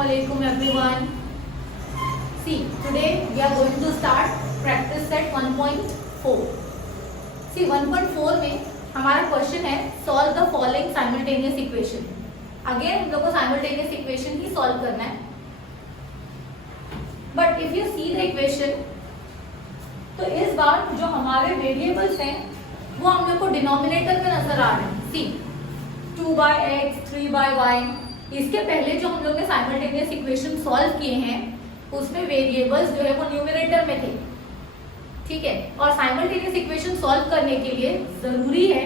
Assalamualaikum everyone. See, today we are going to start practice set 1.4. See, 1.4 में हमारा question है solve the following simultaneous equation. Again हम लोग को simultaneous equation ही solve करना है. But if you see the equation, तो इस बार जो हमारे वेरिएबल्स हैं वो हम लोग को डिनोमिनेटर में नजर आ रहे हैं. See, 2/x, 3/y. इसके पहले जो हम लोग ने साइमल्टेनियस इक्वेशन सॉल्व किए हैं उसमें वेरिएबल्स जो है वो न्यूमरेटर में थे, ठीक है. और साइमल्टेनियस इक्वेशन सॉल्व करने के लिए जरूरी है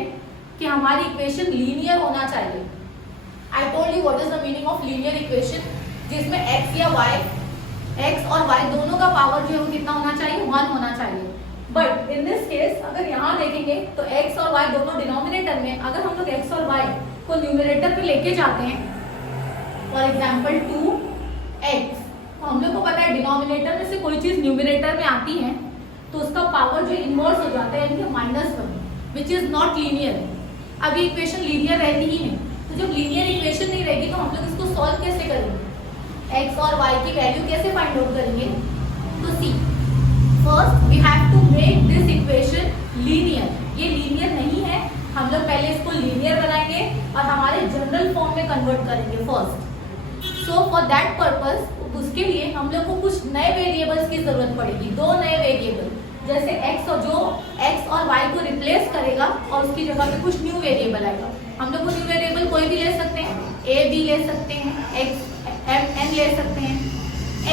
कि हमारी इक्वेशन लीनियर होना चाहिए. I told you what is the meaning of linear equation, जिसमें x या y, x और y दोनों का पावर जो है वो कितना होना चाहिए, 1 होना चाहिए. बट इन दिस केस अगर यहाँ देखेंगे तो x और y दोनों डिनोमिनेटर में, अगर हम लोग x और y को न्यूमरेटर पे लेके जाते हैं, फॉर एग्जाम्पल 2x, तो हम लोग को पता है डिनोमिनेटर में से कोई चीज न्यूमरेटर में आती है तो उसका पावर जो इनवर्स हो जाता है, यानी -1, विच इज नॉट लीनियर. अभी इक्वेशन लीनियर रहती ही नहीं, तो जब लीनियर इक्वेशन नहीं रहेगी तो हम लोग इसको सॉल्व कैसे करेंगे, x और y की वैल्यू कैसे फाइंड आउट करेंगे. तो see, first we have to make this equation linear. ये लीनियर नहीं है, हम लोग पहले इसको लीनियर बनाएंगे और हमारे जनरल फॉर्म में कन्वर्ट करेंगे first. So for that purpose उसके लिए हम लोग को कुछ नए वेरिएबल्स की जरूरत पड़ेगी, दो नए वेरिएबल, जैसे x और जो x और y को रिप्लेस करेगा और उसकी जगह पे कुछ न्यू वेरिएबल आएगा. हम लोग को न्यू वेरिएबल कोई भी ले सकते हैं, a b ले सकते हैं, x m n ले सकते हैं,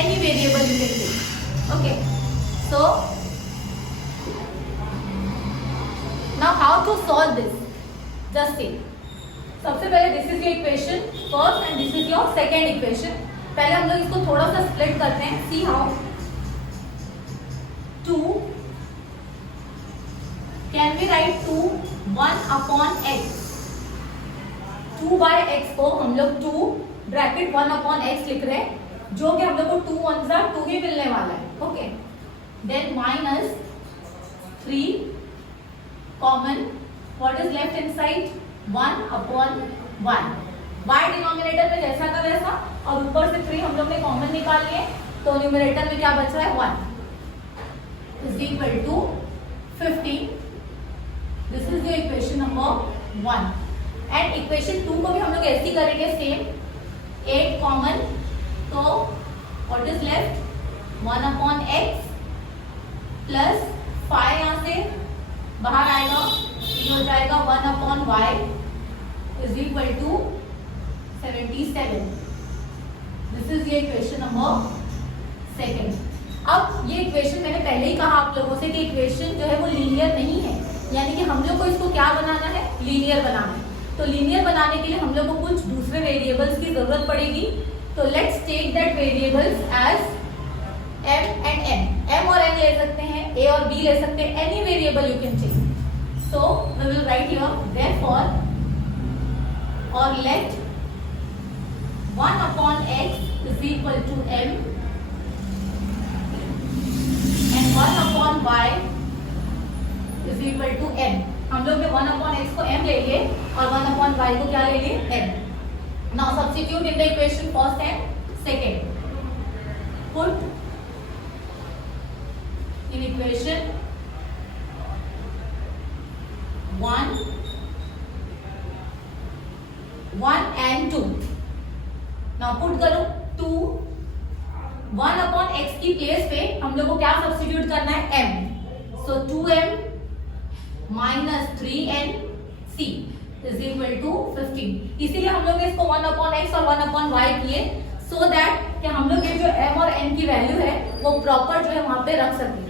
any variable you can take. Okay, so now how to solve this, just see. सबसे पहले this is your equation first and this is your second equation. पहले हम लोग इसको थोड़ा सा स्प्लिट करते हैं. See how, 2 can we write 2 1/x. 2/x को हम लोग 2 ब्रैकेट 1/x लिख रहे हैं, जो कि हम लोग को 2 1s are 2 ही मिलने वाला है. Okay, then -3 common, what is left inside, 1/1. y denominator में जैसा का वैसा, और ऊपर से 3 हम लोग ने कॉमन निकाल लिए, तो न्यूमरेटर में क्या बच रहा है, 1 is equal to 15. This is the equation number 1. And equation 2 को भी हम लोग ऐसे ही करेंगे सेम. 8 कॉमन, तो what is left, 1/x plus 5 यहाँ से बाहर आएगा, ये हो जाएगा 1/y is equal to 77. This is ये इक्वेशन नंबर सेकेंड. अब ये इक्वेशन मैंने पहले ही कहा आप लोगों से कि इक्वेशन जो है वो लीनियर नहीं है, यानी कि हम लोग को इसको क्या बनाना है, लीनियर बनाना है. तो लीनियर बनाने के लिए हम लोग को कुछ दूसरे वेरिएबल्स की जरूरत पड़ेगी. तो let's take that variables as m and n. m और n ले सकते हैं, a और b ले सकते हैं, any variable you can take. So we will write here therefore or let 1/x is equal to m and 1/y is equal to n. हम लोग ने 1/x को m ले लिए और 1/y को क्या ले लिए, n. Now substitute in the equation first and second. Put in equation 1 and 2. Now put करो 2, 1/x की प्लेस पे हम लोग को क्या सब्स्टिट्यूट करना है, m. So 2m minus 3n c is equal to 15. इसीलिए हम लोग ने इसको 1/x और 1/y किए, so that कि हम लोग ये जो m और n की वैल्यू है वो प्रॉपर जो है वहां पे रख सकें.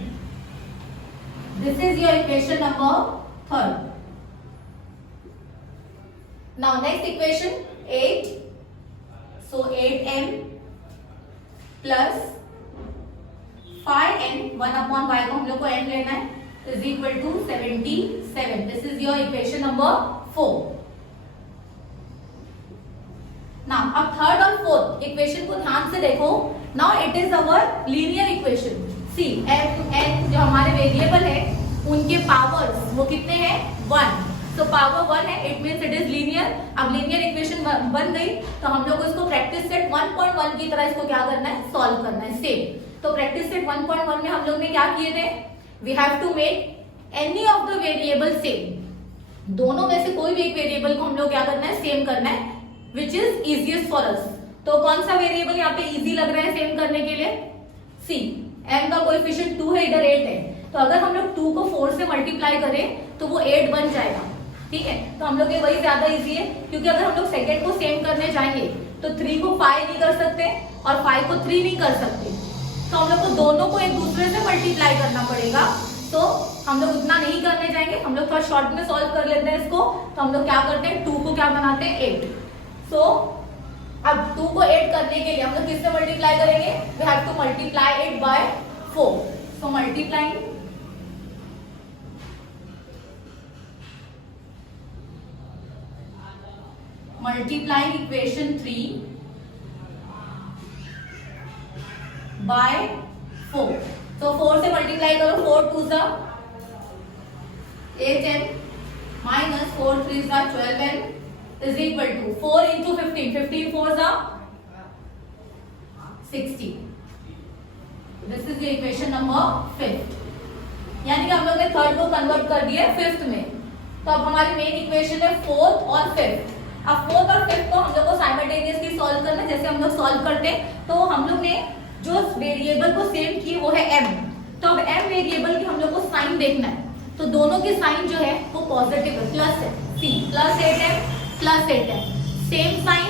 This is your equation number 3rd. Now next equation 8. So 8m plus 5n, 1/y को हम लोग को n लेना है, is equal to 77. This is your equation number 4. Now अब थर्ड और फोर्थ इक्वेशन को ध्यान से देखो. Now it is our linear equation. See, m n जो हमारे वेरिएबल है उनके पावर्स वो कितने हैं, 1. सो पावर 1 है, it means it is linear. अब लीनियर इक्वेशन बन गई तो हम लोग इसको प्रैक्टिस सेट 1.1 की तरह इसको क्या करना है, सॉल्व करना है सेम। तो प्रैक्टिस सेट 1.1 में हम लोग ने क्या किए थे, we have to make any of the variable same. दोनों में से कोई भी एक वेरिएबल को हम लोग क्या करना है, सेम करना है, which is easiest for us. तो कौन सा वेरिएबल यहाँ पे इजी लग रहा है सेम करने के लिए, सी, m का कोएफिशिएंट 2 है, इधर 8 है, तो अगर हम लोग 2 को 4 से मल्टीप्लाई करें तो वो 8 बन जाएगा, ठीक है। तो हम लोग ये वही ज्यादा इजी है, क्योंकि अगर हम लोग सेकंड को सेम करने जाएंगे तो 3 को 5 नहीं कर सकते और 5 को 3 नहीं कर सकते, तो हम लोग को दोनों को एक दूसरे से मल्टीप्लाई करना पड़ेगा। तो हम लोग उतना नहीं करने जाएंगे, हम लोग थोड़ा शॉर्ट में सॉल्व कर लेते हैं इसको। तो हम लोग क्या करते हैं, 2 को क्या बनाते हैं, 8। सो अब 2 को 8 करने के लिए हम लोग किससे मल्टीप्लाई करेंगे, we have to multiply it by 4। So multiplying equation 3 by 4। तो 4 से मल्टीप्लाई करो, 4 2 सा 8n माइनस 4 3 सा 12n is equal to 4 into 15, 15 4 सा 60। This is the equation number 5। यानी कि हम लोग ने थर्ड को कन्वर्ट कर दिया फिफ्थ में। तो अब हमारी मेन इक्वेशन है फोर्थ और फिफ्थ। अब फोर्थ और फिफ्थ को हम लोग को साइमल्टेनियसली सॉल्व करना है, जैसे हम लोग सॉल्व करते हैं। तो हम लोग ने जो वेरिएबल को सेम किए वो है m। तो अब m वेरिएबल की हम लोग को साइन देखना है, तो दोनों की साइन जो है वो पॉजिटिव है, प्लस है, C plus 8m plus 8m, same sign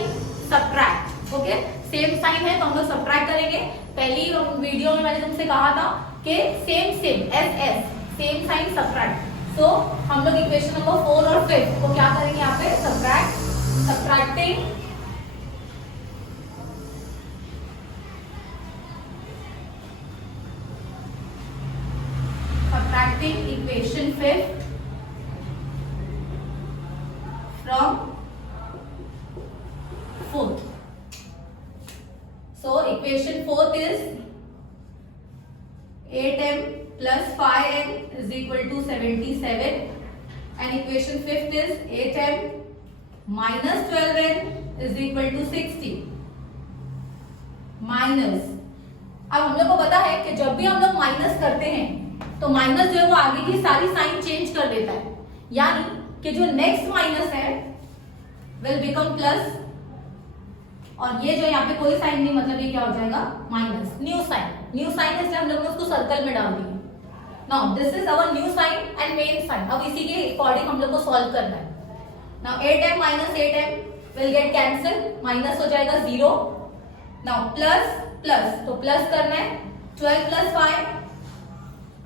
subtract, okay. Same sign है तो हम लोग सबट्रैक्ट करेंगे। पहली वीडियो में मैंने तुमसे कहा था कि same as same sign subtract. So हम लोग इक्वेशन नंबर 4 और 5 को क्या करेंगे, यहाँ पे subtracting equation 5 from 4th. So equation 4th is 8m plus 5n is equal to 77, and equation 5th is 8m minus 12n is equal to 60 minus. अब हम लोग को पता है कि जब भी हम लोग माइनस करते हैं तो माइनस जो है वो आगे की सारी साइन चेंज कर देता है, यानी कि जो नेक्स्ट माइनस है विल बिकम प्लस, और ये जो यहाँ पे कोई साइन नहीं, मतलब ये क्या हो जाएगा, माइनस, न्यू साइन इसलिए हम लोग ने उसको सर्कल में डाल दिया। Now this is our new sign and main sign. अब इसी के अकॉर्डिंग हम लोग को सॉल्व करना है। Now 8m minus 8m will get cancel, minus हो जाएगा 0। नाउ प्लस प्लस, तो प्लस करना है, 12 plus 5,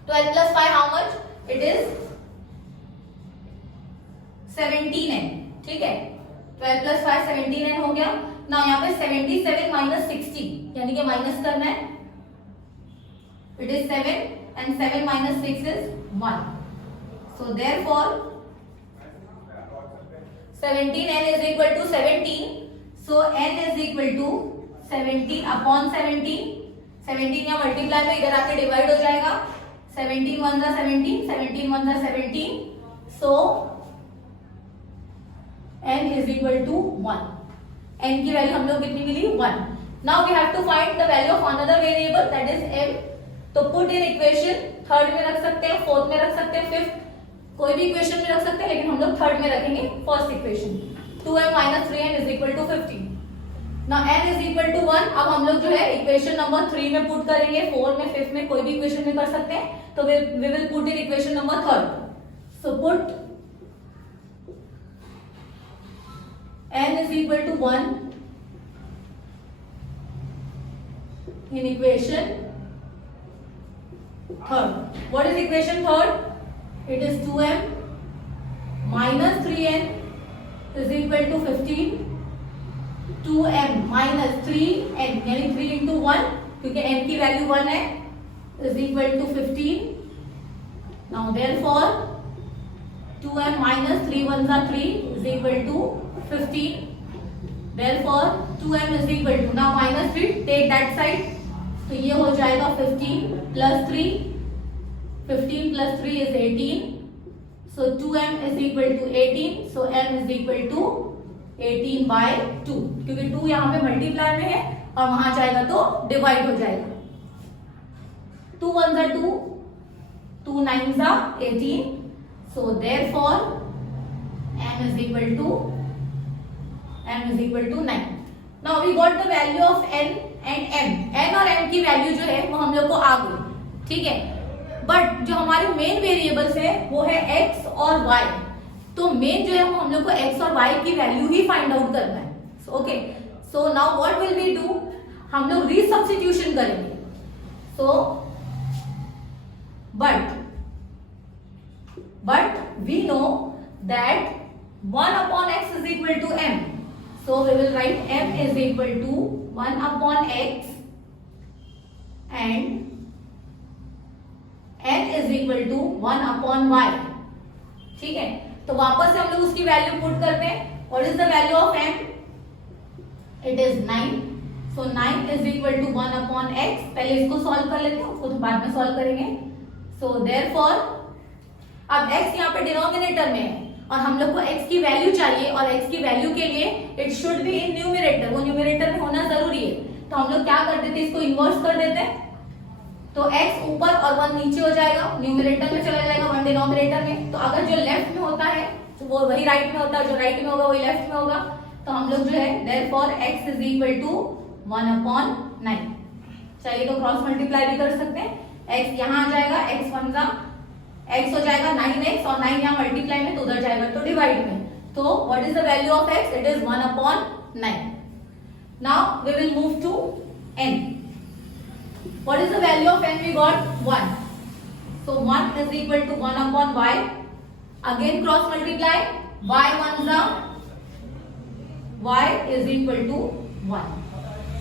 12 plus 5 how much, it is 17n, ठीक है। 12 प्लस 5 17n हो गया। ना यहाँ पे 77 माइनस 60 यानी कि माइनस करना है, it is 7 and 7 minus 6 is 1. So therefore 17n is equal to 17. So n is equal to 17 upon 17. 17 यहाँ मल्टीप्लाई में इधर आके डिवाइड हो जाएगा, 17 1 जा 17, 17 1 जा 17. So n is equal to 1. n की वैल्यू हम लोग कितनी मिली, 1. Now we have to find the value of another variable, that is m. तो पुट इन इक्वेशन, थर्ड में रख सकते हैं, फोर्थ में रख सकते हैं, फिफ्थ कोई भी इक्वेशन में रख सकते हैं, लेकिन हम लोग थर्ड में रखेंगे first equation. 2m minus 3n is equal to 15। Now n is equal to 1। अब हम लोग जो है इक्वेशन नंबर 3 में पुट करेंगे, 4 में, 5 में, कोई भी इक्वेशन में कर सकते हैं। तो we will put in equation number 3। So put n is equal to 1 in equation third. What is equation third? It is 2m minus 3n is equal to 15. 2m minus 3n यानी 3 into 1 क्योंकि n की value 1 है is equal to 15. Now therefore 2m minus 3 1 are 3 is equal to 15. Therefore 2m is equal to, now minus 3 take that side, तो ये हो जाएगा 15 plus 3, 15 plus 3 is 18, So 2m is equal to 18. So m is equal to 18 by 2, क्योंकि 2 यहाँ पे multiply में है और वहां जाएगा तो डिवाइड हो जाएगा. 2 1s are 2, 2 9s are 18. So therefore m is equal to 9. Now we got the value of n and m. n और m की वैल्यू जो है वो हम लोग को आ गई, ठीक है. बट जो हमारे मेन वेरिएबल्स है वो है x और y. तो मेन जो है वो हम लोग को x और y की वैल्यू ही फाइंड आउट करना है. Okay, so now what will we do, हम लोग रीसब्स्टिट्यूशन करेंगे. So but we know that 1 upon x is equal to m. So we will write m is equal to 1 upon x and n is equal to 1 upon y. ठीक है, तो वापस से हम लोग उसकी वैल्यू पुट करते हैं. What is the value of m? It is 9. So 9 is equal to 1 upon x. पहले इसको सॉल्व कर लेते हैं, उसको तो बाद में सॉल्व करेंगे. So therefore अब x यहाँ पे डिनोमिनेटर में है और हम लोग को x की वैल्यू चाहिए और x की वैल्यू के लिए it should be in numerator, वो न्यूमरेटर में होना जरूरी है. तो हम लोग क्या कर देते हैं, इसको इन्वर्स कर देते हैं. तो x ऊपर और 1 नीचे हो जाएगा, न्यूमरेटर में चला जाएगा, 1 डिनोमिनेटर में. तो अगर जो लेफ्ट में होता है तो वो वही राइट में होता है, जो राइट में होगा वही लेफ्ट में होगा. तो हम लोग जो है therefore x is equal to 1 upon 9. चाहिए तो क्रॉस मल्टीप्लाई भी कर सकते हैं. x यहाँ आ जाएगा, x 1 जा x हो जाएगा 9x और 9 यहाँ मल्टीप्लाई में तो उधर जाएगा तो डिवाइड में. तो what is the value of x? It is 1 upon 9. Now we will move to n. What is the value of n? We got 1. So 1 is equal to 1 upon y. Again cross multiply, y 1 जा y is equal to 1.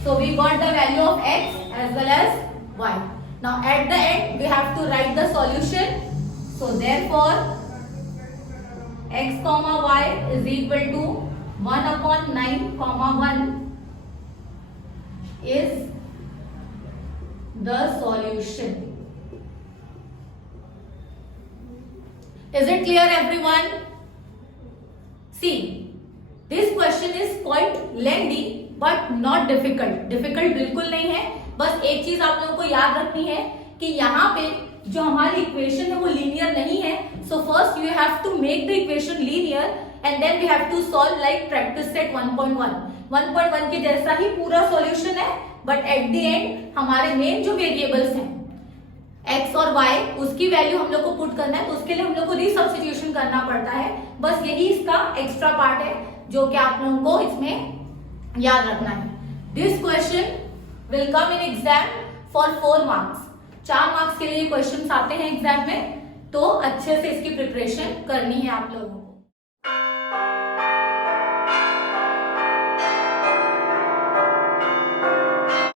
So we got the value of x as well as y. Now at the end we have to write the solution. So therefore x comma y is equal to 1 upon 9 comma 1 is the solution. Is it clear everyone? See, this question is quite lengthy but not difficult. Difficult बिल्कुल नहीं है. बस एक चीज आप लोगों को याद रखनी है कि यहाँ पे जो हमारी इक्वेशन है वो लीनियर नहीं है. So first you have to make the equation linear and then we have to solve like practice set 1.1. 1.1 के जैसा ही पूरा सॉल्यूशन है, बट एट द एंड हमारे मेन जो वेरिएबल्स हैं x और y, उसकी वैल्यू हम लोग को पुट करना है. तो उसके लिए हम लोग को रीसब्स्टिट्यूशन करना पड़ता है. बस यही इसका एक्स्ट्रा पार्ट है जो कि आप लोगों को इसमें याद रखना है. This question will come in exam for 4 marks. 4 marks के लिए क्वेश्चंस आते हैं एग्जाम में, तो अच्छे से इसकी प्रिपरेशन करनी है आप लोगों को.